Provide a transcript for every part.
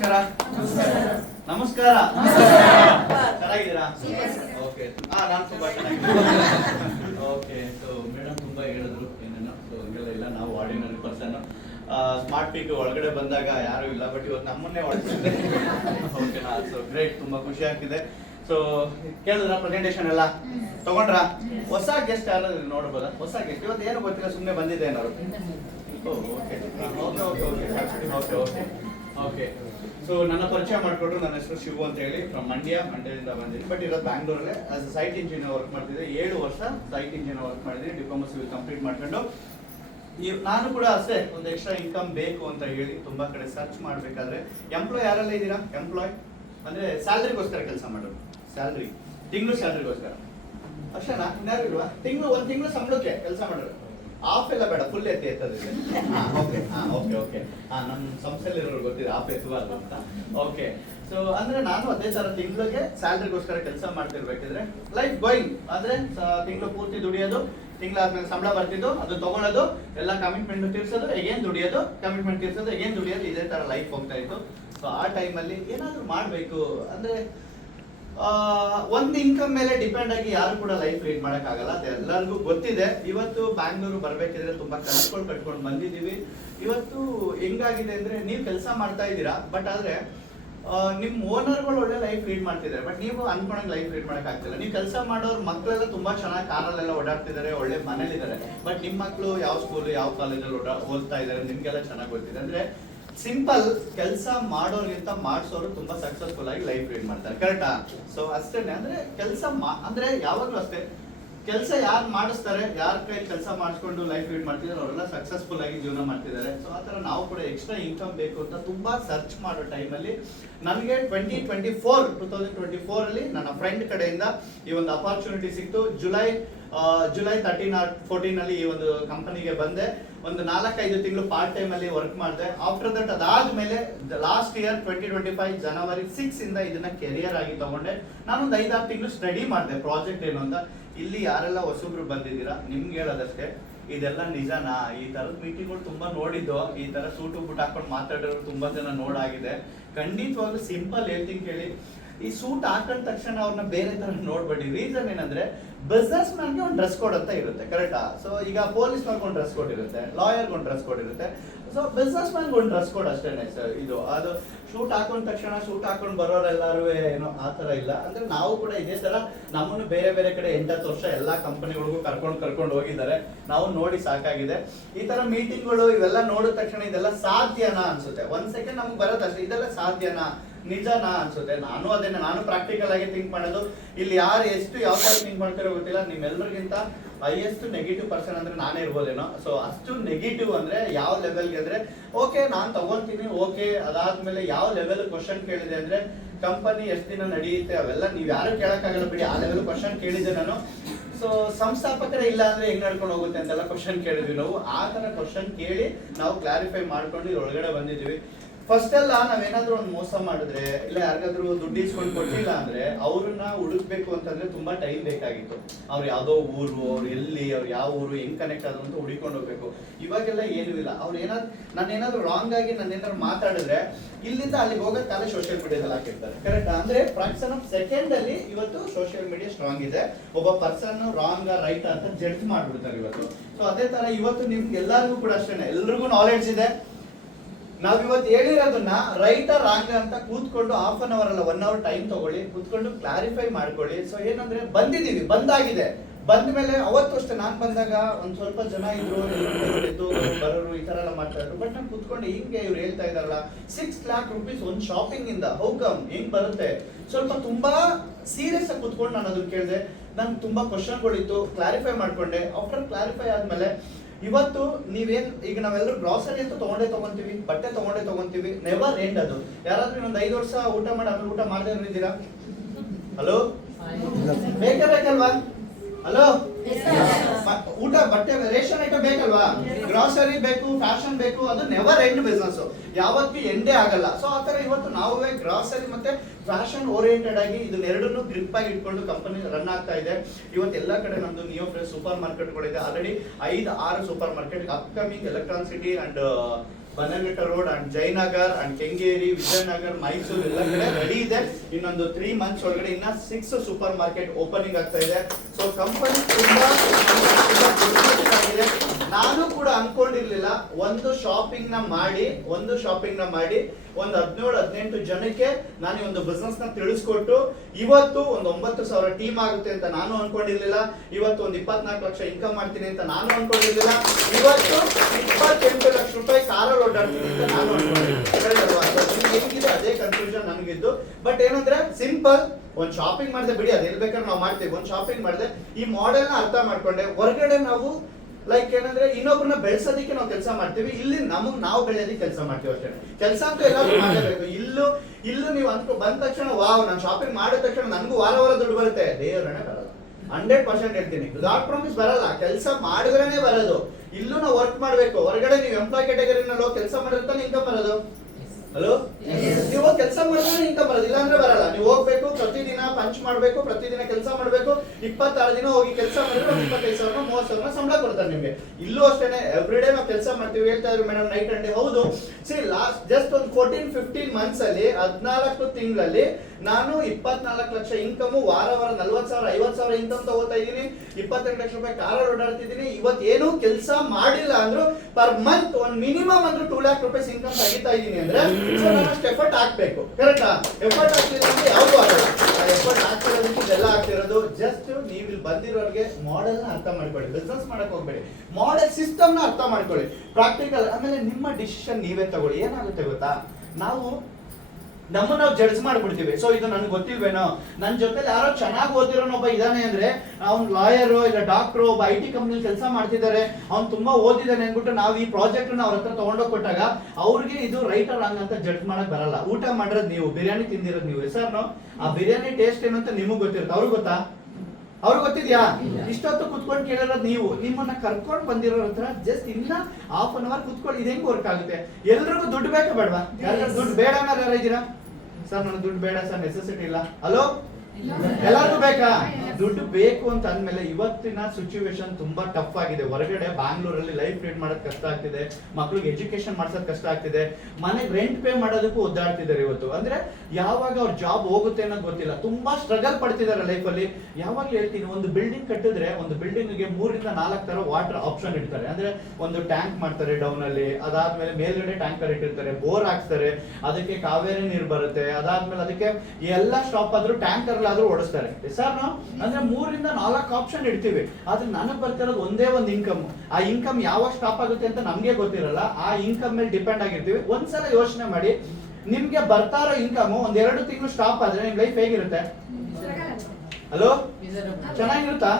ನಮಸ್ಕಾರ. ನಮಸ್ಕಾರ. ಚೆನ್ನಾಗಿದ್ದೀರಾ? ಓಕೆ. ನಾನು ತುಂಬಾ ಚೆನ್ನಾಗಿದ್ದೀನಿ. ಓಕೆ. ಸೊ ಮೇಡಮ್ ತುಂಬಾ ಹೇಳಿದ್ರು ಏನೇನೋ. ಸೊ ಹಂಗೆಲ್ಲ ಇಲ್ಲ, ನಾವು ಆರ್ಡಿನರಿ ಪರ್ಸನ್. ಸ್ಮಾರ್ಟ್ ಪೀಕ್ ಒಳಗಡೆ ಬಂದಾಗ ಯಾರು ಇಲ್ಲ, ಬಟ್ ಇವತ್ತು ನಮ್ಮನ್ನೇ ಒಳಗಿದ್ದೆ. ಓಕೆನಾ? ಸೊ ಗ್ರೇಟ್, ತುಂಬಾ ಖುಷಿ ಆಗ್ತಿದೆ. ಸೊ ಕೇಳಿದ್ರ ಪ್ರೆಸೆಂಟೇಷನ್ ಎಲ್ಲ ತಗೊಂಡ್ರ? ಹೊಸ ಗೆಸ್ಟ್ ಯಾರು ನೋಡ್ಬೋದಾ? ಹೊಸ ಗೆಸ್ಟ್ ಇವತ್ತು ಏನು ಗೊತ್ತಿಲ್ಲ, ಸುಮ್ಮನೆ ಬಂದಿದೆ ಏನಾದ್ರು? ಓಕೆ. ಸೊ ನನ್ನ ಪರಿಚಯ ಮಾಡಿಕೊಟ್ರು. ನನ್ನ ಹೆಸರು ಶಿವು ಅಂತ ಹೇಳಿ, ಫ್ರಮ್ ಮಂಡ್ಯದಿಂದ ಬಂದಿದ್ದೀನಿ, ಬಟ್ ಇರೋದು ಬ್ಯಾಂಗ್ಳೂರಲ್ಲೇ. As a site engineer work ಮಾಡ್ತಿದ್ದೆ. 7 ವರ್ಷ ಸೈಟ್ ಇಂಜಿನಿಯರ್ ವರ್ಕ್ ಮಾಡಿದ್ದೀನಿ. ಡಿಪ್ಲೊಮಾ ಸಿವಿಲ್ ಕಂಪ್ಲೀಟ್ ಮಾಡ್ಕೊಂಡು ನಾನು ಕೂಡ ಅಷ್ಟೇ ಒಂದು ಎಕ್ಸ್ಟ್ರಾ ಇನ್ಕಮ್ ಬೇಕು ಅಂತ ಹೇಳಿ ತುಂಬಾ ಕಡೆ ಸರ್ಚ್ ಮಾಡ್ಬೇಕಾದ್ರೆ, ಎಂಪ್ಲಾಯ್ ಯಾರೆಲ್ಲ ಇದ್ದೀರಾ? ಎಂಪ್ಲಾಯ್ ಅಂದ್ರೆ ಸ್ಯಾಲ್ರಿಗೋಸ್ಕರ ಕೆಲಸ ಮಾಡೋದು. ಸ್ಯಾಲ್ರಿ, ತಿಂಗಳು ಸ್ಯಾಲ್ರಿಗೋಸ್ಕರ ಅಷ್ಟೇನಾ? ಇನ್ಯಾರು ಇಲ್ವಾ? ಒಂದು ತಿಂಗಳು ಸಂಬಳಕ್ಕೆ ಕೆಲಸ ಮಾಡೋದು. ಆಫ್ ಎಲ್ಲ ಬೇಡ, ಫುಲ್ ಎತ್ತದಿದೆ. ಓಕೆ. ನಮ್ಮ ಸಂಸ್ಥೆಯಲ್ಲಿ ಇರೋರು ಗೊತ್ತಿದೆ ಆಫ್ ಎತ್ತಬಾರ್ದು ಅಂತ. ಓಕೆ. ಸೊ ಅಂದ್ರೆ ನಾನು ಅದೇ ತರ ತಿಂಗಳಿಗೆ ಸ್ಯಾಲ್ರಿಗೋಸ್ಕರ ಕೆಲಸ ಮಾಡ್ತಿರ್ಬೇಕಿದ್ರೆ ಲೈಫ್ ಗೋಯಿಂಗ್ ಅಂದ್ರೆ ತಿಂಗಳು ಪೂರ್ತಿ ದುಡಿಯೋದು, ತಿಂಗಳಾದ್ಮೇಲೆ ಸಂಬಳ ಬರ್ತಿದ್ದು, ಅದು ತಗೊಳ್ಳೋದು, ಎಲ್ಲ ಕಮಿಟ್ಮೆಂಟ್ ತೀರ್ಸೋದು, ಹೇಗೇನ್ ದುಡಿಯೋದು, ಕಮಿಟ್ಮೆಂಟ್ ತೀರ್ಸೋದು, ಹೇಗೇನ್ ದುಡಿಯೋದು, ಇದೇ ತರ ಲೈಫ್ ಹೋಗ್ತಾ ಇತ್ತು. ಸೊ ಆ ಟೈಮಲ್ಲಿ ಏನಾದ್ರು ಮಾಡ್ಬೇಕು ಅಂದ್ರೆ ಒಂದು ಇನ್ಕಮ್ ಮೇಲೆ ಡಿಪೆಂಡ್ ಆಗಿ ಯಾರು ಕೂಡ ಲೈಫ್ ಲೀಡ್ ಮಾಡಕ್ಕಾಗಲ್ಲ, ಅದು ಎಲ್ಲರಿಗೂ ಗೊತ್ತಿದೆ. ಇವತ್ತು ಬ್ಯಾಂಗ್ಳೂರು ಬರ್ಬೇಕಿದ್ರೆ ತುಂಬಾ ಕನಸುಗಳು ಕಟ್ಕೊಂಡು ಬಂದಿದ್ದೀವಿ. ಇವತ್ತು ಹೆಂಗಾಗಿದೆ ಅಂದ್ರೆ, ನೀವು ಕೆಲಸ ಮಾಡ್ತಾ ಇದ್ದೀರಾ, ಬಟ್ ಆದ್ರೆ ನಿಮ್ ಓನರ್ಗಳು ಒಳ್ಳೆ ಲೈಫ್ ಲೀಡ್ ಮಾಡ್ತಿದ್ದಾರೆ, ಬಟ್ ನೀವು ಅನ್ಕೊಂಡಂಗೆ ಲೈಫ್ ಲೀಡ್ ಮಾಡಕ್ ಆಗ್ತಿಲ್ಲ. ನೀವು ಕೆಲಸ ಮಾಡೋರು ಮಕ್ಕಳೆಲ್ಲ ತುಂಬಾ ಚೆನ್ನಾಗಿ ಕಾರಲ್ಲೆಲ್ಲ ಓಡಾಡ್ತಿದ್ದಾರೆ, ಒಳ್ಳೆ ಮನೇಲಿದ್ದಾರೆ, ಬಟ್ ನಿಮ್ ಮಕ್ಕಳು ಯಾವ ಸ್ಕೂಲ್ ಯಾವ ಕಾಲೇಜಲ್ಲಿ ಓದ್ತಾ ಇದ್ದಾರೆ ನಿಮ್ಗೆಲ್ಲ ಚೆನ್ನಾಗಿ ಗೊತ್ತಿದೆ. ಅಂದ್ರೆ ಸಿಂಪಲ್, ಕೆಲಸ ಮಾಡೋರ್ಗಿಂತ ಮಾಡಿಸೋರು ತುಂಬಾ ಸಕ್ಸಸ್ಫುಲ್ ಆಗಿ ಲೈಫ್ ಲೀಡ್ ಮಾಡ್ತಾರೆ. ಕರೆಕ್ಟಾ? ಸೊ ಅಷ್ಟೇನೆ. ಅಂದ್ರೆ ಕೆಲಸ ಅಂದ್ರೆ ಯಾವಾಗ್ಲೂ ಅಷ್ಟೇ, ಕೆಲಸ ಯಾರು ಮಾಡಿಸ್ತಾರೆ, ಯಾರ ಕೈ ಕೆಲಸ ಮಾಡಿಸ್ಕೊಂಡು ಲೈಫ್ ಲೀಡ್ ಮಾಡ್ತಿದ್ದಾರೆ, ಅವರೆಲ್ಲ ಸಕ್ಸಸ್ಫುಲ್ ಆಗಿ ಜೀವನ ಮಾಡ್ತಿದ್ದಾರೆ. ಸೊ ಆತರ ನಾವು ಕೂಡ ಎಕ್ಸ್ಟ್ರಾ ಇನ್ಕಮ್ ಬೇಕು ಅಂತ ತುಂಬಾ ಸರ್ಚ್ ಮಾಡೋ ಟೈಮಲ್ಲಿ ನನಗೆ 2024 ಅಲ್ಲಿ ನನ್ನ ಫ್ರೆಂಡ್ ಕಡೆಯಿಂದ ಈ ಒಂದು ಅಪಾರ್ಚುನಿಟಿ ಸಿಕ್ತು. ಜುಲೈ 13 or 14 ಅಲ್ಲಿ ಈ ಒಂದು ಕಂಪನಿಗೆ ಬಂದೆ. ಒಂದು 4-5 ತಿಂಗಳು ಪಾರ್ಟ್ ಟೈಮ್ ಅಲ್ಲಿ ವರ್ಕ್ ಮಾಡಿದೆ. ಆಫ್ಟರ್ ದಟ್ ಅದಾದ್ಮೇಲೆ ಲಾಸ್ಟ್ ಇಯರ್ 2025 ಜನವರಿ 6 ಇಂದ ಇದನ್ನ ಕೆರಿಯರ್ ಆಗಿ ತಗೊಂಡೆ. ನಾನೊಂದು 5-6 ತಿಂಗಳು ಸ್ಟಡಿ ಮಾಡಿದೆ ಪ್ರಾಜೆಕ್ಟ್ ಏನು ಅಂತ. ಇಲ್ಲಿ ಯಾರೆಲ್ಲ ಹೊಸಬ್ರು ಬಂದಿದ್ದೀರಾ ನಿಮ್ಗೆ ಹೇಳೋದಷ್ಟೇ, ಇದೆಲ್ಲ ನಿಜನಾ? ಈ ತರದ ಮೀಟಿಂಗ್ಗಳು ತುಂಬಾ ನೋಡಿದ್ದು, ಈ ತರ ಸೂಟು ಬುಟ್ ಹಾಕೊಂಡು ಮಾತಾಡೋರು ತುಂಬಾ ಜನ ನೋಡಾಗಿದೆ. ಖಂಡಿತವಾಗ್ಲೂ ಸಿಂಪಲ್ ಹೇಳ್ತೀನಿ ಕೇಳಿ, ಈ ಸೂಟ್ ಹಾಕೊಂಡ ತಕ್ಷಣ ಅವ್ರನ್ನ ಬೇರೆ ತರ ನೋಡ್ಬೇಡಿ. ರೀಸನ್ ಏನಂದ್ರೆ, ಬಿಸ್ನೆಸ್ ಮ್ಯಾನ್ಗೆ ಒಂದು ಡ್ರೆಸ್ ಕೋಡ್ ಅಂತ ಇರುತ್ತೆ, ಕರೆಕ್ಟಾ? ಸೊ ಈಗ ಪೊಲೀಸ್ ಮ್ಯಾನ್ಗೆ ಒಂದು ಡ್ರೆಸ್ ಕೋಡ್ ಇರುತ್ತೆ, ಲಾಯರ್ಗೆ ಒಂದು ಡ್ರೆಸ್ ಕೋಡ್ ಇರುತ್ತೆ. ಸೊ ಬಿಸ್ನೆಸ್ ಮ್ಯಾನ್ಗೆ ಒಂದು ಡ್ರೆಸ್ ಕೋಡ್ ಅಷ್ಟೇನೆ. ಸರ್ ಇದು ಅದು ಶೂಟ್ ಹಾಕೊಂಡ ತಕ್ಷಣ ಶೂಟ್ ಹಾಕೊಂಡು ಬರೋರೆಲ್ಲರೂ ಏನೋ ಆ ತರ ಇಲ್ಲ. ಅಂದ್ರೆ ನಾವು ಕೂಡ ಇದೇ ತರ ನಮ್ಮನ್ನು ಬೇರೆ ಬೇರೆ ಕಡೆ 8-10 ವರ್ಷ ಎಲ್ಲಾ ಕಂಪನಿಗಳಿಗೂ ಕರ್ಕೊಂಡು ಹೋಗಿದ್ದಾರೆ. ನಾವು ನೋಡಿ ಸಾಕಾಗಿದೆ. ಈ ತರ ಮೀಟಿಂಗ್ಗಳು ಇವೆಲ್ಲ ನೋಡಿದ ತಕ್ಷಣ ಇದೆಲ್ಲ ಸಾಧ್ಯನಾ ಅನ್ಸುತ್ತೆ. ಒಂದ್ ಸೆಕೆಂಡ್ ನಮ್ಗೆ ಬರೋದಷ್ಟೇ, ಇದೆಲ್ಲ ಸಾಧ್ಯನಾ, ನಿಜನಾ ಅನ್ಸುತ್ತೆ. ನಾನು ಪ್ರಾಕ್ಟಿಕಲ್ ಆಗಿ ಥಿಂಕ್ ಮಾಡೋದು. ಇಲ್ಲಿ ಯಾರು ಎಷ್ಟು ಯಾವ ತರ ಥಿಂಕ್ ಮಾಡ್ತಿರೋ ಗೊತ್ತಿಲ್ಲ. ನಿಮ್ಮೆಲ್ಲರಿಗಿಂತ ಹೈಯೆಸ್ಟ್ ನೆಗೆಟಿವ್ ಪರ್ಸನ್ ಅಂದ್ರೆ ನಾನೇ ಇರ್ಬೋದೇನೋ. ಸೊ ಅಷ್ಟು ನೆಗೆಟಿವ್ ಅಂದ್ರೆ ಯಾವ ಲೆವೆಲ್ಗೆ ಅಂದ್ರೆ, ಓಕೆ ನಾನು ತಗೊಂತೀನಿ, ಓಕೆ ಅದಾದ್ಮೇಲೆ ಯಾವ ಲೆವೆಲ್ ಕ್ವಶನ್ ಕೇಳಿದೆ ಅಂದ್ರೆ, ಕಂಪನಿ ಎಷ್ಟು ದಿನ ನಡೆಯುತ್ತೆ ಅವೆಲ್ಲ ನೀವು ಯಾರು ಕೇಳಕ್ಕಾಗಲ್ಲ ಬಿಡಿ, ಆ ಲೆವೆಲ್ ಕ್ವಶನ್ ಕೇಳಿದೆ ನಾನು. ಸೊ ಸಂಸ್ಥಾಪಕರೇ ಇಲ್ಲ ಅಂದ್ರೆ ಹೆಂಗ್ ನಡ್ಕೊಂಡು ಹೋಗುತ್ತೆ ಅಂತೆಲ್ಲ ಕ್ವಶನ್ ಕೇಳಿದ್ವಿ ನಾವು. ಆ ತರ ಕ್ವಶನ್ ಕೇಳಿ ನಾವು ಕ್ಲಾರಿಫೈ ಮಾಡ್ಕೊಂಡು ಇದ್ರೊಳಗಡೆ ಬಂದಿದ್ದೀವಿ. ಫಸ್ಟ್ ಎಲ್ಲ ನಾವೇನಾದ್ರೂ ಒಂದು ಮೋಸ ಮಾಡಿದ್ರೆ, ಇಲ್ಲ ಯಾರಿಗಾದ್ರೂ ದುಡ್ಡು ಇಸ್ಕೊಂಡು ಕೊಟ್ಟಿಲ್ಲ ಅಂದ್ರೆ, ಅವ್ರನ್ನ ಹುಡುಕ್ಬೇಕು ಅಂತಂದ್ರೆ ತುಂಬಾ ಟೈಮ್ ಬೇಕಾಗಿತ್ತು. ಅವ್ರು ಯಾವ್ದೋ ಊರು, ಅವ್ರು ಎಲ್ಲಿ, ಅವ್ರು ಯಾವ ಊರು, ಹೆಂಗ್ ಕನೆಕ್ಟ್ ಆದ್ರು ಅಂತ ಹುಡುಕೊಂಡು ಹೋಗ್ಬೇಕು. ಇವಾಗೆಲ್ಲ ಏನೂ ಇಲ್ಲ. ನಾನೇನಾದ್ರೂ ರಾಂಗ್ ಆಗಿ ನಾನೇನಾದ್ರು ಮಾತಾಡಿದ್ರೆ, ಇಲ್ಲಿಂದ ಅಲ್ಲಿಗೆ ಹೋಗೋಕ್ಕಾಗಲೇ ಸೋಷಿಯಲ್ ಮೀಡಿಯಾದಲ್ಲಿ ಹಾಕಿರ್ತಾರೆ. ಕರೆಕ್ಟ್? ಅಂದ್ರೆ ಫ್ರಾಕ್ಷನ್ ಆಫ್ ಸೆಕೆಂಡ್ ಅಲ್ಲಿ ಇವತ್ತು ಸೋಷಿಯಲ್ ಮೀಡಿಯಾ ಸ್ಟ್ರಾಂಗ್ ಇದೆ. ಒಬ್ಬ ಪರ್ಸನ್ ರಾಂಗ್ ರೈಟ್ ಅಂತ ಜಡ್ಜ್ ಮಾಡ್ಬಿಡ್ತಾರೆ ಇವತ್ತು. ಸೊ ಅದೇ ತರ ಇವತ್ತು ನಿಮ್ಗೆ ಎಲ್ಲರಿಗೂ ಕೂಡ ಅಷ್ಟೇನೆ, ಎಲ್ರಿಗೂ ನಾಲೆಡ್ಜ್ ಇದೆ. ನಾವಿವತ್ತು ಹೇಳಿರೋದನ್ನ ರೈಟ್ ರಾಂಗ್ ಅಂತ ಕೂತ್ಕೊಂಡು 1/2 hour ಅಲ್ಲ 1 hour ಟೈಮ್ ತಗೊಳ್ಳಿ, ಕೂತ್ಕೊಂಡು ಕ್ಲಾರಿಫೈ ಮಾಡ್ಕೊಳ್ಳಿ. ಸೊ ಏನಂದ್ರೆ ಬಂದಿದೀವಿ, ಬಂದಾಗಿದೆ. ಬಂದ ಮೇಲೆ ಅವತ್ತು ಅಷ್ಟೇ ನಾನು ಬಂದಾಗ ಒಂದ್ ಸ್ವಲ್ಪ ಜನ ಇದ್ರು, ಬರೋರು ಈ ತರ ಎಲ್ಲ ಮಾಡ್ತಾ ಇದ್ರು. ಬಟ್ ನಾನು ಕೂತ್ಕೊಂಡು ಹಿಂಗೆ ಇವ್ರು ಹೇಳ್ತಾ ಇದಾರಲ್ಲ, 6 lakh rupees ಒಂದು ಶಾಪಿಂಗ್ ಇಂದ ಹೌಕಮ್ ಹೆಂಗ್ ಬರುತ್ತೆ? ಸ್ವಲ್ಪ ತುಂಬಾ ಸೀರಿಯಸ್ ಆಗಿ ಕೂತ್ಕೊಂಡು ನಾನು ಅದನ್ನ ಕೇಳಿದೆ. ನನ್ಗೆ ತುಂಬಾ ಕ್ವಶನ್ಗಳಿತ್ತು, ಕ್ಲಾರಿಫೈ ಮಾಡ್ಕೊಂಡೆ. ಆಫ್ಟರ್ ಕ್ಲಾರಿಫೈ ಆದ್ಮೇಲೆ ಇವತ್ತು ನೀವೇನ್, ಈಗ ನಾವೆಲ್ಲರೂ ಗ್ರಾಸರಿ ಅಂತೂ ತಗೊಂತೀವಿ, ಬಟ್ಟೆ ತಗೊಂತೀವಿ, ನೆವರ್ ಎಂಡ್ ಅದು. ಯಾರಾದ್ರೂ ಇನ್ನೊಂದು 5 ವರ್ಷ ಊಟ ಮಾಡಿ ಆಮೇಲೆ ಊಟ ಮಾಡದೇ ಇದ್ದೀರಾ? ಹಲೋ, ಬೇಕಲ್ವಾ? ಹಲೋ, ಊಟ, ಬಟ್ಟೆ, ರೇಷನ್ ಐಟಮ್ ಬೇಕಲ್ವಾ? ಗ್ರಾಸರಿ ಬೇಕು, ಫ್ಯಾಷನ್ ಬೇಕು, ಅದು ನೆವರ್ ಎಂಡ್ ಬಿಸ್ನೆಸ್, ಯಾವತ್ತೂ ಎಂಡೇ ಆಗಲ್ಲ. ಸೊ ಆತರ ಇವತ್ತು ನಾವೇ ಗ್ರಾಸರಿ ಮತ್ತೆ ಫ್ಯಾಷನ್ ಓರಿಯೆಂಟೆಡ್ ಆಗಿ ಇದನ್ನೆರಡನ್ನು ಗ್ರಿಪ್ ಆಗಿ ಇಟ್ಕೊಂಡು ಕಂಪನಿ ರನ್ ಆಗ್ತಾ ಇದೆ. ಇವತ್ತು ಎಲ್ಲಾ ಕಡೆ ನಮ್ದು ನಿಯೋ ಫ್ರೆಶ್ ಸೂಪರ್ ಮಾರ್ಕೆಟ್ಗಳಿದೆ. Already 5-6 super market upcoming electronic city and Bannerghatta road and Jayanagar and Kengeri, Vijayanagara, Mysuru ಎಲ್ಲ ಕಡೆ ರೆಡಿ ಇದೆ. ಇನ್ನೊಂದು 3 months ಒಳಗಡೆ ಇನ್ನ 6 ಸೂಪರ್ ಮಾರ್ಕೆಟ್ ಓಪನಿಂಗ್ ಆಗ್ತಾ ಇದೆ. ಸೊ ಕಂಪನಿ ತುಂಬಾ ಆಗಿದೆ. ನಾನು ಕೂಡ ಅನ್ಕೊಂಡಿರ್ಲಿಲ್ಲ ಒಂದು ಶಾಪಿಂಗ್ ನ ಮಾಡಿ ಒಂದು 17-18 ಜನಕ್ಕೆ ನಾನು ಈ ಒಂದು ಬಿಸ್ನೆಸ್ ನ ತಿಳಿಸ್ಕೊಟ್ಟು ಇವತ್ತು ಒಂದು 9,000 ಟೀಮ್ ಆಗುತ್ತೆ ಅಂತ ನಾನು ಅನ್ಕೊಂಡಿರ್ಲಿಲ್ಲ. ಇವತ್ತು ಒಂದು 24 ಲಕ್ಷ ಇನ್ಕಮ್ ಮಾಡ್ತೀನಿ ಅಂತ ನಾನು ಅನ್ಕೊಂಡಿರ್ಲಿಲ್ಲ. ಇವತ್ತು 28 ಲಕ್ಷ ರೂಪಾಯಿ ಕಾರಲ್ಲಿ ಓಡಾಡ್ತೀನಿ ಅಂತ ನಾನು ಅನ್ಕೊಂಡಿರ್ಲಿಲ್ಲ. ಹೆಂಗಿದೆ ಅದೇ ಕನ್ಫ್ಯೂಷನ್ ನನಗಿದ್ದು. ಬಟ್ ಏನಂದ್ರೆ ಸಿಂಪಲ್, ಒಂದ್ ಶಾಪಿಂಗ್ ಮಾಡಿದೆ ಬಿಡಿ, ಅದ್ ಎಲ್ಲಿ ಬೇಕಾದ್ರೆ ನಾವು ಮಾಡ್ತೀವಿ. ಒಂದ್ ಶಾಪಿಂಗ್ ಮಾಡಿದೆ, ಈ ಮಾಡೆಲ್ ನ ಅರ್ಥ ಮಾಡ್ಕೊಂಡೆ, ಹೊರಗಡೆ ನಾವು ಲೈಕ್ ಏನಂದ್ರೆ ಇನ್ನೊಬ್ಬರನ್ನ ಬೆಳೆಸೋದಕ್ಕೆ ನಾವು ಕೆಲಸ ಮಾಡ್ತೀವಿ, ಇಲ್ಲಿ ನಾವು ಬೆಳೆಯೋದಕ್ಕೆ ಕೆಲಸ ಮಾಡ್ತೀವಿ ಅಷ್ಟೇ. ಕೆಲಸ ಅಂತ ಎಲ್ಲರೂ ಮಾಡಲೇಬೇಕು. ಇಲ್ಲೂ ನೀವು ಅನ್ಕೊ ಬಂದ ತಕ್ಷಣ ವಾವ್ ನಾನು ಶಾಪಿಂಗ್ ಮಾಡಿದ ತಕ್ಷಣ ನನಗೂ ವಾರ ದುಡ್ಡು ಬರುತ್ತೆ, ದೇವರೇ ಬರಲ್ಲ. 100% ಹೇಳ್ತೀನಿ, ಗಾಡ್ ಪ್ರಾಮಿಸ್ ಬರಲ್ಲ. ಕೆಲಸ ಮಾಡಿದ್ರೇನೆ ಬರೋದು. ಇಲ್ಲೂ ನಾವು ವರ್ಕ್ ಮಾಡ್ಬೇಕು. ಹೊರಗಡೆ ನೀವು ಎಂಪ್ಲಾಯ್ ಕ್ಯಾಟಗರಿನಲ್ಲಿ ಹೋಗಿ ಕೆಲಸ ಮಾಡಿರ್ತಾನೆ ಇನ್ಕಮ್ ಬರೋದು. ಹಲೋ, ನೀವು ಕೆಲಸ ಮಾಡಿದ್ರೆ ಇನ್ಕಮ್ ಬರೋದು, ಇಲ್ಲ ಅಂದ್ರೆ ಬರಲ್ಲ. ನೀವು ಹೋಗ್ಬೇಕು, ಪ್ರತಿದಿನ ಪಂಚ್ ಮಾಡ್ಬೇಕು, ಪ್ರತಿದಿನ ಕೆಲಸ ಮಾಡ್ಬೇಕು. 26 ದಿನ ಹೋಗಿ ಕೆಲಸ ಮಾಡಿದ್ರೆ 25,000 30,000 ಸಂಬಳ ಕೊಡ್ತಾರೆ ನಿಮ್ಗೆ. ಇಲ್ಲೂ ಅಷ್ಟೇನೆ, ಎವ್ರಿ ಡೇ ನಾವು ಕೆಲಸ ಮಾಡ್ತೀವಿ. ಹೇಳ್ತಾ ಇದ್ರು ಮೇಡಮ್ ನೈಟ್ ಅಂಡ್ ಡೇ. ಹೌದು, ಲಾಸ್ಟ್ ಜಸ್ಟ್ ಒಂದು 14-15 months ಅಲ್ಲಿ 14 ತಿಂಗಳಲ್ಲಿ ನಾನು 24 ಲಕ್ಷ ಇನ್ಕಮ್, ವಾರ 40,000 50,000 ಇನ್ಕಮ್ ತಗೋತಾ ಇದ್ದೀನಿ. 28 ಲಕ್ಷ ರೂಪಾಯಿ ಕಾರಲ್ಲಿ ಓಡಾಡ್ತಿದ್ದೀನಿ. ಇವತ್ತು ಏನು ಕೆಲಸ ಮಾಡಿಲ್ಲ ಅಂದ್ರು ಪರ್ ಮಂತ್ ಒಂದು ಮಿನಿಮಮ್ ಅಂದ್ರೂ 2 lakh rupees ಇನ್ಕಮ್ ತೆಗಿತಾ ಇದ್ದೀನಿ ಅಂದ್ರೆ ನಾನಷ್ಟು ಎಫರ್ಟ್ ಹಾಕ್ಬೇಕು. ಕರೆಕ್ಟಾ? ಎಫರ್ಟ್ ಹಾಕ್ಲಿಲ್ಲ ಅಂದ್ರೆ ಯಾವುದು ಆಗಲ್ಲ. ಆ ಎಫರ್ಟ್ ಹಾಕ್ತಿರೋದಕ್ಕೆ ಇದೆಲ್ಲ ಆಗ್ತಿರೋದು. ಜಸ್ಟ್ ನೀವು ಇಲ್ಲಿ ಬಂದಿರೋರಿಗೆ ಮಾಡೆಲ್ ನ ಅರ್ಥ ಮಾಡ್ಕೊಳ್ಳಿ. ಬಿಸ್ನೆಸ್ ಮಾಡಕ್ ಹೋಗ್ಬೇಡಿ, ಮಾಡೆಲ್ ಸಿಸ್ಟಮ್ ನ ಅರ್ಥ ಮಾಡ್ಕೊಳ್ಳಿ. ಪ್ರಾಕ್ಟಿಕಲ್. ಆಮೇಲೆ ನಿಮ್ಮ ಡಿಸಿಷನ್ ನೀವೇ ತಗೊಳ್ಳಿ. ಏನಾಗುತ್ತೆ ಗೊತ್ತಾ, ನಾವು ಜಡ್ಜ್ ಮಾಡ್ಬಿಡ್ತೀವಿ. ಸೊ ಇದು ನನ್ಗೆ ಗೊತ್ತಿಲ್ವೇನೋ, ನನ್ನ ಜೊತೆ ಯಾರೋ ಚೆನ್ನಾಗಿ ಓದಿರೋನೊಬ್ಬ ಇದಾನೆ ಅಂದ್ರೆ ಅವ್ನು ಲಾಯರ್ ಇಲ್ಲ ಡಾಕ್ಟರ್, ಒಬ್ಬ IT ಕಂಪ್ನಿಲಿ ಕೆಲಸ ಮಾಡ್ತಿದ್ದಾರೆ, ಅವ್ನು ತುಂಬಾ ಓದಿದ್ದಾನೆ ಅಂದ್ಬಿಟ್ಟು ನಾವು ಈ ಪ್ರಾಜೆಕ್ಟ್ ಅವ್ರ ಹತ್ರ ತಗೊಂಡೋಗಿ ಕೊಟ್ಟಾಗ ಅವ್ರಿಗೆ ಇದು ರೈಟ್ ಆರ್ ರಾಂಗ್ ಅಂತ ಜಡ್ಜ್ ಮಾಡಕ್ ಬರಲ್ಲ. ಊಟ ಮಾಡಿರೋದು ನೀವು, ಬಿರಿಯಾನಿ ತಿಂದಿರೋದು ನೀವು. ಹೆಸರ್ನು ಆ ಬಿರಿಯಾನಿ ಟೇಸ್ಟ್ ಏನು ಅಂತ ನಿಮಗ್ ಗೊತ್ತಿರುತ್ತೆ, ಅವ್ರಿಗೆ ಗೊತ್ತಾ? ಅವ್ರಿಗೆ ಗೊತ್ತಿದ್ಯಾ? ಇಷ್ಟೊತ್ತು ಕುತ್ಕೊಂಡು ಕೇಳಿರೋದು ನೀವು. ನಿಮ್ಮನ್ನ ಕರ್ಕೊಂಡು ಬಂದಿರೋ ಹತ್ರ ಜಸ್ಟ್ ಇನ್ನ ½ an hour ಕುತ್ಕೊಳ್ಳಿ. ಇದು ಹೆಂಗ್ ವರ್ಕ್ ಆಗುತ್ತೆ? ಎಲ್ರಿಗೂ ದುಡ್ಡು ಬೇಕಾ ಬೇಡವಾ? ದುಡ್ಡು ಬೇಡ ಅನ್ನೋರು ಯಾರು ಇದ್ದೀರಾ? ಸರ್ ನನಗೆ ದುಡ್ಡು ಬೇಡ ಸರ್, ನೆಸೆಸಿಟಿ ಇಲ್ಲ. ಹಲೋ, ಎಲ್ಲರಿಗೂ ಬೇಕಾ? ದುಡ್ಡು ಬೇಕು ಅಂತ ಅಂದ್ಮೇಲೆ ಇವತ್ತಿನ ಸಿಚುವೇಶನ್ ತುಂಬಾ ಟಫ್ ಆಗಿದೆ. ಹೊರಗಡೆ ಬ್ಯಾಂಗ್ಳೂರಲ್ಲಿ ಲೈಫ್ ಲೀಡ್ ಮಾಡೋದು ಕಷ್ಟ ಆಗ್ತಿದೆ, ಮಕ್ಳಿಗೆ ಎಜುಕೇಶನ್ ಮಾಡ್ಸೋದು ಕಷ್ಟ ಆಗ್ತಿದೆ, ಮನೆಗೆ ರೆಂಟ್ ಪೇ ಮಾಡೋದಕ್ಕೂ ಒದ್ದಾಡ್ತಿದ್ದಾರೆ ಇವತ್ತು. ಅಂದ್ರೆ ಯಾವಾಗ ಅವ್ರ ಜಾಬ್ ಹೋಗುತ್ತೆ ಅನ್ನೋದು ಗೊತ್ತಿಲ್ಲ, ತುಂಬಾ ಸ್ಟ್ರಗಲ್ ಪಡ್ತಿದ್ದಾರೆ ಲೈಫ್ ಅಲ್ಲಿ. ಯಾವಾಗ್ಲೂ ಹೇಳ್ತೀನಿ, ಒಂದು ಬಿಲ್ಡಿಂಗ್ ಕಟ್ಟಿದ್ರೆ ಒಂದು ಬಿಲ್ಡಿಂಗ್ ಗೆ 3 ರಿಂದ 4 ತರ ವಾಟರ್ ಆಪ್ಷನ್ ಇಡ್ತಾರೆ. ಅಂದ್ರೆ ಒಂದು ಟ್ಯಾಂಕ್ ಮಾಡ್ತಾರೆ ಡೌನ್ ಅಲ್ಲಿ, ಅದಾದ್ಮೇಲೆ ಮೇಲ್ಗಡೆ ಟ್ಯಾಂಕರ್ ಇಟ್ಟಿರ್ತಾರೆ, ಬೋರ್ ಹಾಕ್ಸ್ತಾರೆ, ಅದಕ್ಕೆ ಕಾವೇರಿ ನೀರು ಬರುತ್ತೆ, ಅದಾದ್ಮೇಲೆ ಅದಕ್ಕೆ ಎಲ್ಲ ಸ್ಟಾಪ್ ಆದ್ರೂ ಟ್ಯಾಂಕರ್ ಆದ್ರೂ ಓಡಿಸ್ತಾರೆ. ಸರ್ ನಾವು ಅಂದ್ರೆ 3 ರಿಂದ 4 ಆಪ್ಷನ್ ಇಡ್ತೀವಿ. ಆದ್ರೆ ನನಗ್ ಬರ್ತಿರೋದು ಒಂದೇ ಒಂದು ಇನ್ಕಮ್. ಆ ಇನ್ಕಮ್ ಯಾವಾಗ ಸ್ಟಾಪ್ ಆಗುತ್ತೆ ಅಂತ ನಮ್ಗೆ ಗೊತ್ತಿರಲ್ಲ. ಆ ಇನ್ಕಮ್ ಮೇಲೆ ಡಿಪೆಂಡ್ ಆಗಿರ್ತೀವಿ. ಒಂದ್ಸಲ ಯೋಚನೆ ಮಾಡಿ, ನಿಮ್ಗೆ ಬರ್ತಾ ಇರೋ ಇನ್ಕಮ್ 1-2 ತಿಂಗಳು ಸ್ಟಾಪ್ ಆದ್ರೆ ನಿಮ್ ಲೈಫ್ ಹೇಗಿರುತ್ತೆ? ಹಲೋ, ಚೆನ್ನಾಗಿರುತ್ತಾ?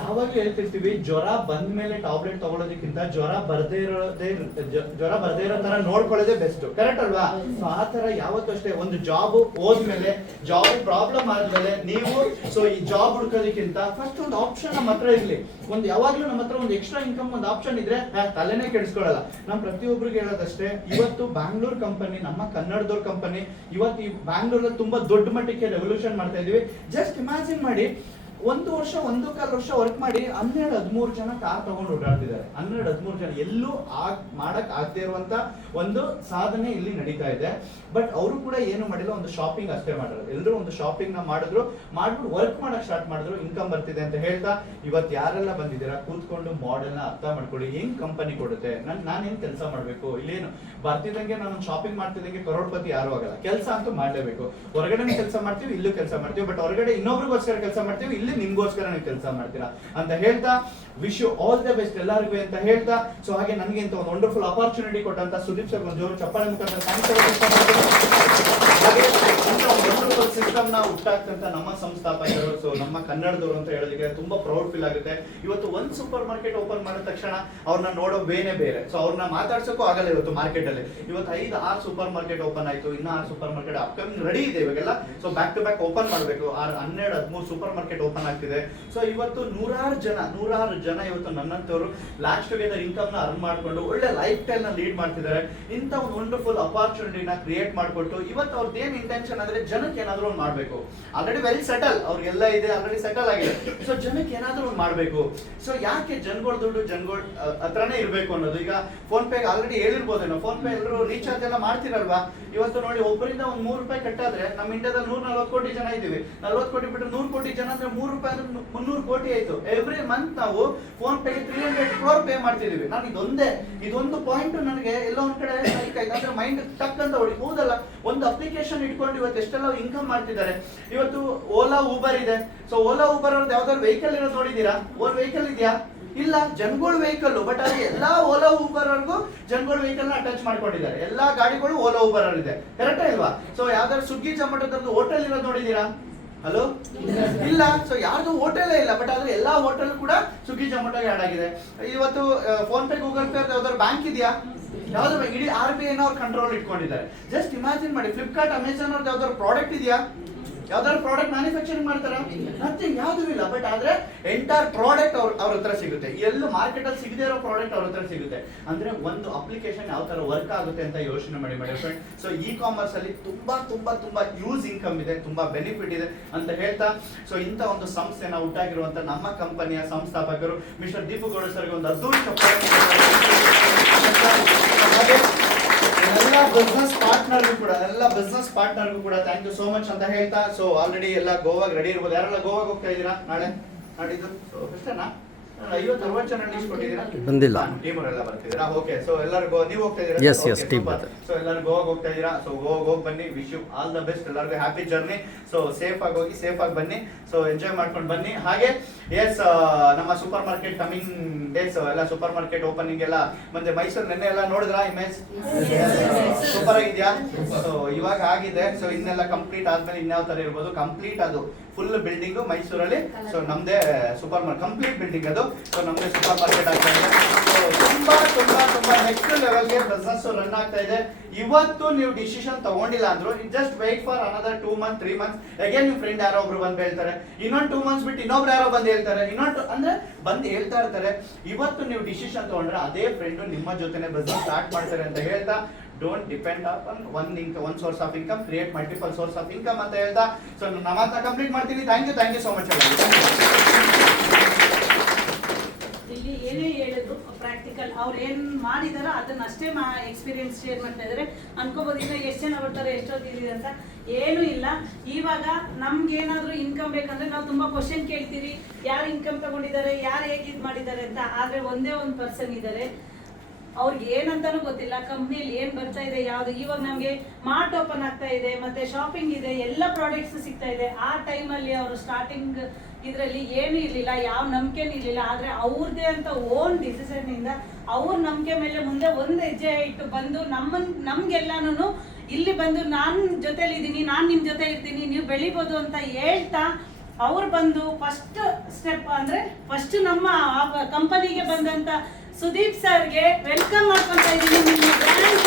ಯಾವಾಗ್ಲೂ ಹೇಳ್ತಿರ್ತೀವಿ, ಜ್ವರ ಬಂದ ಮೇಲೆ ಟಾಬ್ಲೆಟ್ ತಗೊಳ್ಳೋದಕ್ಕಿಂತ ಜ್ವರ ಬರ್ದೇ ಇರೋ ತರ ನೋಡ್ಕೊಳ್ಳೋದೇ ಬೆಸ್ಟ್. ಕರೆಕ್ಟ್ ಅಲ್ವಾ? ಆ ತರ ಯಾವತ್ತೂ ಅಷ್ಟೇ, ಒಂದು ಜಾಬ್ ಹೋದ್ಮೇಲೆ, ಜಾಬ್ ಪ್ರಾಬ್ಲಮ್ ಆದ್ಮೇಲೆ ನೀವು ಈ ಜಾಬ್ ಹುಡ್ಕೋದಕ್ಕಿಂತ ಫಸ್ಟ್ ಒಂದು ಆಪ್ಷನ್ ನಮ್ಮ ಹತ್ರ ಇರ್ಲಿ. ಒಂದು ಯಾವಾಗ್ಲೂ ನಮ್ಮ ಹತ್ರ ಒಂದು ಎಕ್ಸ್ಟ್ರಾ ಇನ್ಕಮ್ ಒಂದು ಆಪ್ಷನ್ ಇದ್ರೆ ತಲೆನೇ ಕೆಡಿಸ್ಕೊಳ್ಳಲ್ಲ. ನಾವು ಪ್ರತಿಯೊಬ್ಬರಿಗೆ ಹೇಳೋದಷ್ಟೇ, ಇವತ್ತು ಬ್ಯಾಂಗ್ಳೂರ್ ಕಂಪನಿ, ನಮ್ಮ ಕನ್ನಡದವ್ರ ಕಂಪನಿ ಇವತ್ತು ಈ ಬ್ಯಾಂಗ್ಳೂರಲ್ಲಿ ತುಂಬಾ ದೊಡ್ಡ ಮಟ್ಟಕ್ಕೆ ರೆವಲ್ಯೂಷನ್ ಮಾಡ್ತಾ ಇದೀವಿ. ಜಸ್ಟ್ ಇಮ್ಯಾಜಿನ್ ಮಾಡಿ, 1 ವರ್ಷ 1.25 ವರ್ಷ ವರ್ಕ್ ಮಾಡಿ 12-13 ಜನ ಕಾರ್ ತಗೊಂಡು ಓಡಾಡ್ತಿದ್ದಾರೆ. 12-13 ಜನ ಎಲ್ಲೂ ಮಾಡಕ್ ಆಗದೆ ಇರುವಂತ ಒಂದು ಸಾಧನೆ ಇಲ್ಲಿ ನಡೀತಾ ಇದೆ. ಬಟ್ ಅವರು ಕೂಡ ಏನು ಮಾಡಿಲ್ಲ, ಒಂದು ಶಾಪಿಂಗ್ ಅಷ್ಟೇ ಮಾಡಿರೋದು. ಎಲ್ಲರೂ ಒಂದು ಶಾಪಿಂಗ್ ನ ಮಾಡ್ಬಿಟ್ಟು ವರ್ಕ್ ಮಾಡಕ್ ಸ್ಟಾರ್ಟ್ ಮಾಡಿದ್ರು, ಇನ್ಕಮ್ ಬರ್ತಿದೆ ಅಂತ ಹೇಳ್ತಾ, ಇವತ್ತು ಯಾರೆಲ್ಲ ಬಂದಿದ್ದೀರಾ ಕೂತ್ಕೊಂಡು ಮಾಡೆಲ್ ನ ಅರ್ಥ ಮಾಡ್ಕೊಳ್ಳಿ. ಹೆಂಗ್ ಕಂಪನಿ ಕೊಡುತ್ತೆ, ನಾನು ಹೆಂಗ್ ಕೆಲಸ ಮಾಡ್ಬೇಕು, ಇಲ್ಲೇನು ಬರ್ತಿದಂಗೆ ನಾನು ಶಾಪಿಂಗ್ ಮಾಡ್ತಿದ್ದಂಗೆ ಕರೋಡ್ಪತಿ ಯಾರು ಆಗಲ್ಲ. ಕೆಲಸ ಅಂತೂ ಮಾಡ್ಲೇಬೇಕು. ಹೊರಗಡೆ ಕೆಲಸ ಮಾಡ್ತೀವಿ, ಇಲ್ಲೂ ಕೆಲಸ ಮಾಡ್ತೀವಿ. ಬಟ್ ಹೊರಗಡೆ ಇನ್ನೊಬ್ರಿಗೋಸ್ಕರ ಕೆಲಸ ಮಾಡ್ತೀವಿ, ಇಲ್ಲಿ ನಿಮ್ಗೋಸ್ಕರ ನೀವು ಕೆಲಸ ಮಾಡ್ತೀರಾ ಅಂತ ಹೇಳ್ತಾ, wish you all the best ಎಲ್ಲರಿಗೂ ಅಂತ ಹೇಳ್ತಾ. ಸೊ ಹಾಗೆ ನನಗೆ ಅಂತ ಒಂದು ವಂಡರ್ಫುಲ್ ಅಪಾರ್ಚುನಿಟಿ ಕೊಟ್ಟಂತ ಸುದೀಪ್ ಸರ್ ಒಂದು ಜೋರು ಚಪ್ಪಾಳೆ ಮುಖಾಂತರ ಹಾಗೆ ವಂಡರ್ಫುಲ್ ಸಿಸ್ಟಮ್ ನ ಹುಟ್ಟಾಕ್ತಂತ ನಮ್ಮ ಸಂಸ್ಥಾಪಕರು, ಸೊ ನಮ್ಮ ಕನ್ನಡದವರು ಅಂತ ಹೇಳೋದಕ್ಕೆ ತುಂಬಾ ಪ್ರೌಡ್ ಫೀಲ್ ಆಗುತ್ತೆ. ಇವತ್ತು ಒಂದು ಸೂಪರ್ ಮಾರ್ಕೆಟ್ ಓಪನ್ ಮಾಡಿದ ತಕ್ಷಣ ಅವ್ರನ್ನ ನೋಡೋ ಬೇನೆ ಬೇರೆ. ಸೊ ಅವ್ರನ್ನ ಮಾತಾಡ್ಸೋಕ್ಕೂ ಆಗಲ್ಲ. ಇವತ್ತು ಮಾರ್ಕೆಟ್ ಅಲ್ಲಿ ಇವತ್ತು 5-6 ಸೂಪರ್ ಮಾರ್ಕೆಟ್ ಓಪನ್ ಆಯ್ತು, ಇನ್ನ 6 ಸೂಪರ್ ಮಾರ್ಕೆಟ್ ಅಪ್ಕಮಿಂಗ್ ರೆಡಿ ಇದೆ ಇವಾಗೆಲ್ಲ. So back to back open ಮಾಡಬೇಕು. 12-13 ಸೂಪರ್ ಮಾರ್ಕೆಟ್ ಓಪನ್ ಓಪನ್ ಆಗ್ತಿದೆ. ಸೊ ಇವತ್ತು ನೂರಾರು ಜನ ಇವತ್ತು ನನ್ನಂತವರು ಲ್ಯಾಕ್ಸ್ ಟುಗೆದರ್ ಇನ್ಕಮ್ ನ ಅರ್ನ್ ಮಾಡ್ಕೊಂಡು ಒಳ್ಳೆ ಲೈಫ್ ಸ್ಟೈಲ್ ನ ಲೀಡ್ ಮಾಡ್ತಿದ್ದಾರೆ. ಇಂಥ ಒಂದು ವಂಡರ್ಫುಲ್ ಅಪಾರ್ಚುನಿಟಿನ ಕ್ರಿಯೇಟ್ ಮಾಡ್ಕೊಟ್ಟು ಇವತ್ತು ಅವ್ರದ್ದು ಏನ್ ಇಂಟೆನ್ಷನ್ ಅಂದ್ರೆ ಜನಕ್ಕೆ ಏನಾದ್ರು ಒಂದು ಮಾಡ್ಬೇಕು. ಆಲ್ರೆಡಿ ವೆಲ್ ಸೆಟಲ್, ಅವ್ರಿಗೆಲ್ಲ ಇದೆ, ಆಲ್ರೆಡಿ ಸೆಟಲ್ ಆಗಿದೆ. ಸೊ ಜನಕ್ಕೆ ಏನಾದ್ರು ಒಂದು ಮಾಡ್ಬೇಕು. ಸೊ ಯಾಕೆ ಜನಗಳ ದುಡ್ಡು ಜನಗಳ ಹತ್ರನೇ ಇರ್ಬೇಕು ಅನ್ನೋದು. ಈಗ ಫೋನ್ ಪೇ ಆಲ್ರೆಡಿ ಹೇಳಿರ್ಬೋದೇನೋ, ಫೋನ್ ಪೇ ಎಲ್ಲರೂ ರೀಚಾರ್ಜ್ ಎಲ್ಲ ಮಾಡ್ತಿರಲ್ವಾ. ಇವತ್ತು ನೋಡಿ, ಒಬ್ಬರಿಂದ ಒಂದು 3 ರೂಪಾಯಿ ಕಟ್ಟಾದ್ರೆ ನಮ್ಮ ಇಂಡಿಯಾದಲ್ಲಿ 140 ಕೋಟಿ ಜನ ಇದೀವಿ. 40 ಕೋಟಿ ಬಿಟ್ಟು 100 ಕೋಟಿ ಜನ ಅಂದ್ರೆ 3 ರೂಪಾಯಿ ಅಂದ್ರೆ 300 ಕೋಟಿ ಆಯ್ತು. ಎವ್ರಿ ಮಂತ್ ನಾವು ಫೋನ್ ಪೇಗೆ 300 ಕ್ರೋರ್ ಪೇ ಮಾಡ್ತಿದೀವಿ. ನಾನು ಇದೊಂದು ಪಾಯಿಂಟ್ ನನಗೆ ಎಲ್ಲೋ ಒಂದ್ ಕಡೆ ಅಂದ್ರೆ ಮೈಂಡ್ ಟಕ್ ಅಂತ ಹೌದಲ್ಲ. ಒಂದು ಅಪ್ಲಿಕೇಶನ್ ಇಟ್ಕೊಂಡು ಇವತ್ತು ಎಷ್ಟೆಲ್ಲ ಇನ್ಕಮ್ ಮಾಡ್ತಿದ್ದಾರೆ. ಇವತ್ತು ಓಲಾ ಊಬರ್ ಇದೆ. ಸೊ ಓಲಾ ಊಬರ್ ಅವ್ರದ್ದು ಯಾವ್ದಾದ್ರು ವೆಹಿಕಲ್ ಇರೋದು ನೋಡಿದೀರಾ? ಓನ್ ವೆಹಿಕಲ್ ಇದೆಯಾ? ಇಲ್ಲ, ಜನಗಳ ವೆಹಿಕಲ್. ಬಟ್ ಅಲ್ಲಿ ಎಲ್ಲಾ ಓಲಾ ಊಬರ್ ಅವ್ರಿಗೂ ಜನಗಳ ವೆಹಿಕಲ್ ನ ಅಟ್ಯಾಚ್ ಮಾಡ್ಕೊಂಡಿದ್ದಾರೆ. ಎಲ್ಲಾ ಗಾಡಿಗಳು ಓಲಾ ಊಬರ್ ಅಲ್ಲಿ ಇದೆ, ಕರೆಕ್ಟಾ ಇಲ್ವಾ? ಸೊ ಯಾವ್ದಾದ್ರು ಸುಗ್ಗಿ ಜೊಮ್ಯಾಟೋದೊಂದು ಹೋಟೆಲ್ ಇರೋದು ನೋಡಿದೀರಾ? ಹಲೋ, ಇಲ್ಲ. ಸೊ ಯಾರ್ದು ಹೋಟೆಲ್ ಇಲ್ಲ, ಬಟ್ ಆದ್ರೆ ಎಲ್ಲಾ ಹೋಟೆಲ್ ಕೂಡ ಸ್ವಿಗ್ಗಿ ಜೊಮ್ಯಾಟೋಗೆ ಆಡ್ ಆಗಿದೆ. ಇವತ್ತು ಫೋನ್ ಪೇ, ಗೂಗಲ್ ಪೇ ಯಾವ್ದಾದ್ರು ಬ್ಯಾಂಕ್ ಇದೆಯಾ? ಯಾವ್ದು? ಇಡೀ RBI ಅವ್ರ ಕಂಟ್ರೋಲ್ ಇಟ್ಕೊಂಡಿದ್ದಾರೆ. ಜಸ್ಟ್ ಇಮ್ಯಾಜಿನ್ ಮಾಡಿ, ಫ್ಲಿಪ್ಕಾರ್ಟ್, ಅಮೆಝಾನ್ ಅವ್ರದ್ದು ಯಾವ್ದಾದ್ರು ಪ್ರಾಡಕ್ಟ್ ಇದೆಯಾ? ಯಾವ್ದಾದ್ರು ಪ್ರಾಡಕ್ಟ್ ಮ್ಯಾನುಫ್ಯಾಕ್ಚರಿಂಗ್ ಮಾಡ್ತಾರ? ನಥಿಂಗ್, ಯಾವ್ದು ಇಲ್ಲ. ಬಟ್ ಆದ್ರೆ ಎಂಟೈರ್ ಪ್ರಾಡಕ್ಟ್ ಅವ್ರ ಹತ್ರ ಸಿಗುತ್ತೆ. ಎಲ್ಲೂ ಮಾರ್ಕೆಟ್ ಅಲ್ಲಿ ಸಿಗದೇ ಇರೋ ಪ್ರಾಡಕ್ಟ್ ಅವ್ರ ಹತ್ರ ಸಿಗುತ್ತೆ. ಅಂದ್ರೆ ಒಂದು ಅಪ್ಲಿಕೇಶನ್ ಯಾವ ತರ ವರ್ಕ್ ಆಗುತ್ತೆ ಅಂತ ಯೋಚನೆ ಮಾಡಿ ಫ್ರೆಂಡ್. ಸೊ ಇ ಕಾಮರ್ಸ್ ಅಲ್ಲಿ ತುಂಬಾ ಯೂಸ್ ಇನ್ಕಮ್ ಇದೆ, ತುಂಬಾ ಬೆನಿಫಿಟ್ ಇದೆ ಅಂತ ಹೇಳ್ತಾ, ಸೊ ಇಂತ ಒಂದು ಸಂಸ್ಥೆನ ಉಂಟಾಗಿರುವಂತ ನಮ್ಮ ಕಂಪನಿಯ ಸಂಸ್ಥಾಪಕರು ಮಿಸ್ಟರ್ ದೀಪುಗೌಡ ಸರ್ಗೆ ಒಂದು ಅದ್ಭುತ ಎಲ್ಲ ಬಿಸ್ನೆಸ್ ಪಾರ್ಟ್ನರ್ಗೂ ಕೂಡ ಥ್ಯಾಂಕ್ ಯು ಸೋ ಮಚ್ ಅಂತ ಹೇಳ್ತಾ, ಸೊ ಆಲ್ರೆಡಿ ಎಲ್ಲ ಗೋವಾಗ ರೆಡಿ ಇರ್ಬೋದು. ಯಾರೆಲ್ಲ ಗೋವಾಗ ಹೋಗ್ತಾ ಇದ್ದೀರಾ? ನಾಡಿದ್ದು ಎಷ್ಟೇನಾ? 50-60 ಜನ ಲೀಸ್ಟ್ ಕೊಟ್ಟಿದ್ದೀರಾ? ಬಂದಿಲ್ಲ, ಟೀಮ್ ಅವರೆಲ್ಲ ಬರ್ತಿದ್ದೀರಾ? ಓಕೆ. ಸೊ ಎಲ್ಲರೂ ನೀವು ಹೋಗ್ತಾ ಇದ್ದೀರಾ? S team. ಸೊ ಎಲ್ಲರೂ ಗೋವಾಗ ಹೋಗ್ತಾ ಇದ್ದೀರಾ? ಸೊ ಗೋವಾಗ ಹೋಗಿ ಬನ್ನಿ. Wish you all the best. ಎಲ್ಲರಿಗೂ ಹ್ಯಾಪಿ ಜರ್ನಿ. ಸೊ ಸೇಫ್ ಆಗಿ ಹೋಗಿ, ಸೇಫ್ ಆಗಿ ಬನ್ನಿ. ಸೊ ಎಂಜಾಯ್ ಮಾಡ್ಕೊಂಡು ಬನ್ನಿ. ಹಾಗೆ ಎಸ್, ನಮ್ಮ ಸೂಪರ್ ಮಾರ್ಕೆಟ್ ಕಮಿಂಗ್ ಡೇಸ್ ಎಲ್ಲ ಸೂಪರ್ ಮಾರ್ಕೆಟ್ ಓಪನಿಂಗ್ ಎಲ್ಲ ಮತ್ತೆ ಮೈಸೂರು ನೆನ್ನೆ ಎಲ್ಲ ನೋಡಿದ್ರಾ ಇಮೇಜ್? ಸೂಪರ್ ಆಗಿದ್ಯಾ? ಸೊ ಇವಾಗ ಆಗಿದೆ. ಸೊ ಇನ್ನೆಲ್ಲ ಕಂಪ್ಲೀಟ್ ಆದ್ಮೇಲೆ ಇನ್ಯಾವ ತರ ಇರ್ಬೋದು? ಕಂಪ್ಲೀಟ್ ಅದು ಫುಲ್ ಬಿಲ್ಡಿಂಗ್ ಮೈಸೂರಲ್ಲಿ. ಸೊ ನಮ್ದೇ ಸೂಪರ್ ಮಾರ್ಕೆಟ್, ಕಂಪ್ಲೀಟ್ ಬಿಲ್ಡಿಂಗ್ ಅದು. ಸೊ ನಮ್ದೇ ಸೂಪರ್ ಮಾರ್ಕೆಟ್ ಆಗ್ತಾ ಇದೆ. ಸೊ ತುಂಬಾ ನೆಕ್ಸ್ಟ್ ಲೆವೆಲ್ಗೆ ಬಿಸ್ನೆಸ್ ರನ್ ಆಗ್ತಾ ಇದೆ. ಇವತ್ತು ನೀವು ಡಿಸಿಷನ್ ತಗೊಂಡಿಲ್ಲ ಅಂದ್ರು, just wait for another 2 months 3 months. Again ನಿಮ್ ಫ್ರೆಂಡ್ ಯಾರೋ ಒಬ್ರು ಬಂದು ಹೇಳ್ತಾರೆ, ಇನ್ನೊಂದು 2 months ಬಿಟ್ಟು ಇನ್ನೊಬ್ರು ಯಾರೋ ಬಂದು ಹೇಳ್ತಾರೆ, ಅಂದ್ರೆ ಬಂದು ಹೇಳ್ತಾ ಇರ್ತಾರೆ. ಇವತ್ತು ನೀವು ಡಿಸಿಷನ್ ತಗೊಂಡ್ರೆ ಅದೇ ಫ್ರೆಂಡ್ ನಿಮ್ಮ ಜೊತೆನೆ ಬಿಸ್ನೆಸ್ ಸ್ಟಾರ್ಟ್ ಮಾಡ್ತಾರೆ ಅಂತ ಹೇಳ್ತಾ, don't depend on one source of income, create multiple source of income ಅಂತ ಹೇಳ್ತಾ, ಸೊ ನಮ್ಮ ಮಾತನ್ನ ಕಂಪ್ಲೀಟ್ ಮಾಡ್ತೀನಿ. Thank you so much. ಇಲ್ಲಿ ಏನೇ ಹೇಳಿದ್ರು ಪ್ರಾಕ್ಟಿಕಲ್ ಅವ್ರು ಏನ್ ಮಾಡಿದಾರೋ ಅದನ್ನ ಅಷ್ಟೇ ಎಕ್ಸ್ಪೀರಿಯನ್ಸ್ ಶೇರ್ ಮಾಡ್ತಾ ಇದಾರೆ. ಅನ್ಕೋಬಹುದು ಈಗ ಎಷ್ಟು ಜನ ಬರ್ತಾರೆ, ಎಷ್ಟೊತ್ತಿದೆ ಅಂತ. ಏನು ಇಲ್ಲ, ಇವಾಗ ನಮ್ಗೆ ಏನಾದ್ರು ಇನ್ಕಮ್ ಬೇಕಂದ್ರೆ ನಾವು ತುಂಬಾ ಕ್ವಶನ್ ಕೇಳ್ತೀರಿ, ಯಾರು ಇನ್ಕಮ್ ತಗೊಂಡಿದ್ದಾರೆ, ಯಾರು ಹೇಗೆ ಇದ್ ಮಾಡಿದ್ದಾರೆ ಅಂತ. ಆದ್ರೆ ಒಂದೇ ಒಂದು ಪರ್ಸನ್ ಇದ್ದಾರೆ, ಅವ್ರಿಗೆ ಏನಂತಾನು ಗೊತ್ತಿಲ್ಲ, ಕಂಪ್ನಿಯಲ್ಲಿ ಏನ್ ಬರ್ತಾ ಇದೆ, ಯಾವ್ದು. ಇವಾಗ ನಮ್ಗೆ ಮಾರ್ಟ್ ಓಪನ್ ಆಗ್ತಾ ಇದೆ, ಮತ್ತೆ ಶಾಪಿಂಗ್ ಇದೆ, ಎಲ್ಲ ಪ್ರಾಡಕ್ಟ್ಸ್ ಸಿಗ್ತಾ ಇದೆ. ಆ ಟೈಮಲ್ಲಿ ಅವರು ಸ್ಟಾರ್ಟಿಂಗ್ ಇದ್ರಲ್ಲಿ ಏನು ಇರ್ಲಿಲ್ಲ, ಯಾವ ನಂಬಿಕೆನೂ ಇರ್ಲಿಲ್ಲ. ಆದ್ರೆ ಅವ್ರದೇ ಅಂತ ಓನ್ ಡಿಸಿಷನ್ ಇಂದ ಅವ್ರ ನಂಬಿಕೆ ಮೇಲೆ ಮುಂದೆ ಒಂದು ಹೆಜ್ಜೆ ಇಟ್ಟು ಬಂದು ನಮ್ಗೆಲ್ಲಾನು ಇಲ್ಲಿ ಬಂದು ನಾನ್ ಜೊತೆಲಿ ಇದ್ದೀನಿ, ನಾನ್ ನಿಮ್ ಜೊತೆ ಇರ್ತೀನಿ, ನೀವು ಬೆಳಿಬೋದು ಅಂತ ಹೇಳ್ತಾ ಅವ್ರು ಬಂದು ಫಸ್ಟ್ ಸ್ಟೆಪ್ ಅಂದ್ರೆ ಫಸ್ಟ್ ನಮ್ಮ ಕಂಪನಿಗೆ ಬಂದಂತ ಸುದೀಪ್ ಸರ್ಗೆ ವೆಲ್ಕಮ್ ಮಾಡ್ಕೊಂತ ಇದ್ದೀನಿ. ನಿಮ್ಮ ಗ್ರ್ಯಾಂಡ್